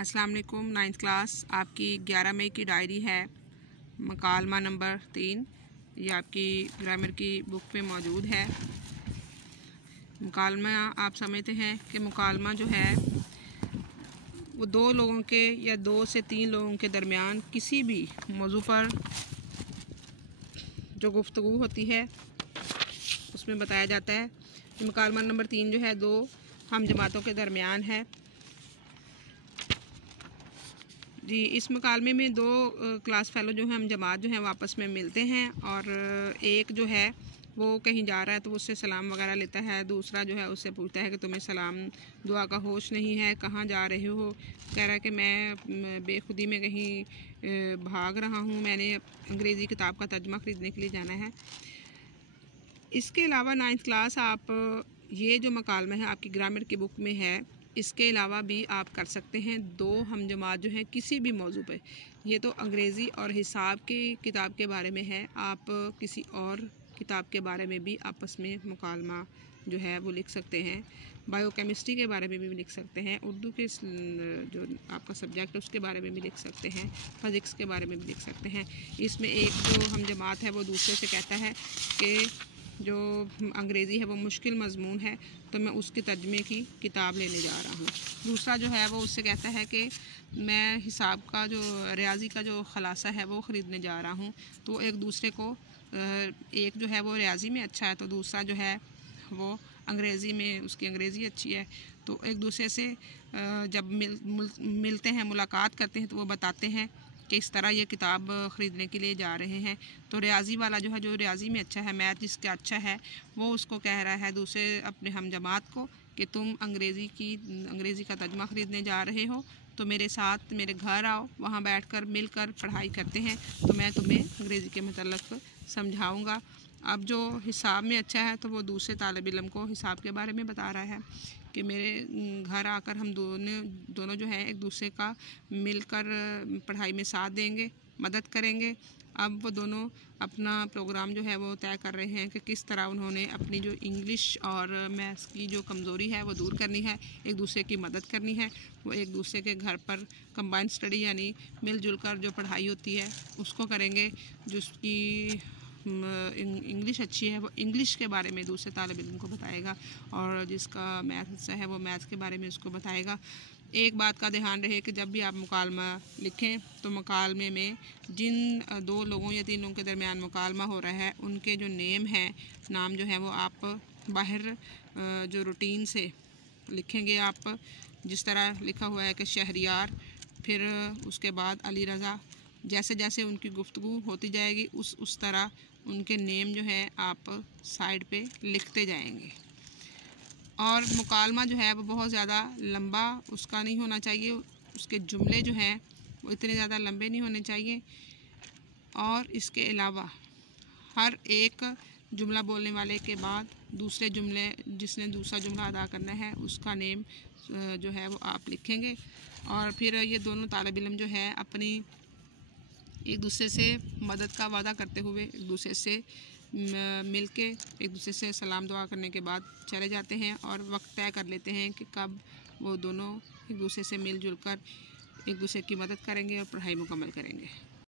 अस्सलाम वालेकुम। 9th class आपकी 11 मई की डायरी है, मकालमा नंबर 3। ये आपकी ग्रामर की बुक में मौजूद है। मुकालमा आप समझते हैं कि मुकालमा जो है वो दो लोगों के या 2 से 3 लोगों के दरमियान किसी भी मौजू पर जो गुफ्तगू होती है उसमें बताया जाता है। मुकालमा नंबर 3 जो है 2 हम जमातों के दरमियान है जी। इस मुकालमे में 2 क्लास फेलो जो हैं हम जमात जो हैं वापस में मिलते हैं और एक जो है वो कहीं जा रहा है तो उससे सलाम वगैरह लेता है, दूसरा जो है उससे पूछता है कि तुम्हें सलाम दुआ का होश नहीं है, कहाँ जा रहे हो। कह रहा है कि मैं बेखुदी में कहीं भाग रहा हूँ, मैंने अंग्रेज़ी किताब का तर्जुमा ख़रीदने के लिए जाना है। इसके अलावा 9th क्लास आप ये जो मुकालमा है आपकी ग्रामर की बुक में है, इसके अलावा भी आप कर सकते हैं 2 हम जमात जो हैं किसी भी मौजू पे। ये तो अंग्रेज़ी और हिसाब की किताब के बारे में है, आप किसी और किताब के बारे में भी आपस में मुकालमा जो है वो लिख सकते हैं। बायोकेमिस्ट्री के बारे में भी लिख सकते हैं, उर्दू के जो आपका सब्जेक्ट है उसके बारे में भी लिख सकते हैं, फिज़िक्स के बारे में भी लिख सकते हैं। इसमें एक जो हम जमात है वो दूसरे से कहता है कि जो अंग्रेज़ी है वो मुश्किल मज़मून है तो मैं उसके तर्जमे की किताब लेने जा रहा हूँ। दूसरा जो है वो उससे कहता है कि मैं हिसाब का जो रियाजी का जो ख़ुलासा है वो ख़रीदने जा रहा हूँ। तो एक दूसरे को एक जो है वो रियाजी में अच्छा है तो दूसरा जो है वो अंग्रेज़ी में उसकी अंग्रेज़ी अच्छी है। तो एक दूसरे से जब मिलते हैं, मुलाकात करते हैं तो वो बताते हैं कि इस तरह ये किताब ख़रीदने के लिए जा रहे हैं। तो रियाजी वाला जो है जो रियाजी में अच्छा है, मैथ जिसका अच्छा है, वो उसको कह रहा है दूसरे अपने हम जमात को कि तुम अंग्रेज़ी का तर्जुमा ख़रीदने जा रहे हो तो मेरे साथ मेरे घर आओ, वहाँ बैठकर मिलकर पढ़ाई करते हैं तो मैं तुम्हें अंग्रेज़ी के मतलब समझाऊँगा। अब जो हिसाब में अच्छा है तो वो दूसरे तालिब इल्म को हिसाब के बारे में बता रहा है कि मेरे घर आकर हम दोनों जो है एक दूसरे का मिलकर पढ़ाई में साथ देंगे, मदद करेंगे। अब वो दोनों अपना प्रोग्राम जो है वो तय कर रहे हैं कि किस तरह उन्होंने अपनी जो इंग्लिश और मैथ्स की जो कमज़ोरी है वो दूर करनी है, एक दूसरे की मदद करनी है। वो एक दूसरे के घर पर कंबाइंड स्टडी यानी मिलजुल कर जो पढ़ाई होती है उसको करेंगे। जिसकी इंग्लिश अच्छी है वो इंग्लिश के बारे में दूसरे तालिब इल्म को बताएगा और जिसका मैथ अच्छा है वो मैथ्स के बारे में उसको बताएगा। एक बात का ध्यान रहे कि जब भी आप मुकालमा लिखें तो मुकालमे में जिन 2 लोगों या 3 लोगों के दरमियान मुकालमा हो रहा है उनके जो नाम जो है वो आप बाहर जो रूटीन से लिखेंगे। आप जिस तरह लिखा हुआ है कि शहरियार, फिर उसके बाद अली रज़ा, जैसे जैसे उनकी गुफ्तगू होती जाएगी उस तरह उनके नेम जो है आप साइड पे लिखते जाएंगे। और मुकालमा जो है वो बहुत ज़्यादा लंबा उसका नहीं होना चाहिए, उसके जुमले जो हैं वो इतने ज़्यादा लंबे नहीं होने चाहिए। और इसके अलावा हर एक जुमला बोलने वाले के बाद जिसने दूसरा जुमला अदा करना है उसका नेम जो है वो आप लिखेंगे। और फिर ये दोनों तालिब इल्म जो है अपनी एक दूसरे से मदद का वादा करते हुए एक दूसरे से मिलके एक दूसरे से सलाम दुआ करने के बाद चले जाते हैं और वक्त तय कर लेते हैं कि कब वो दोनों एक दूसरे से मिलजुल कर एक दूसरे की मदद करेंगे और पढ़ाई मुकम्मल करेंगे।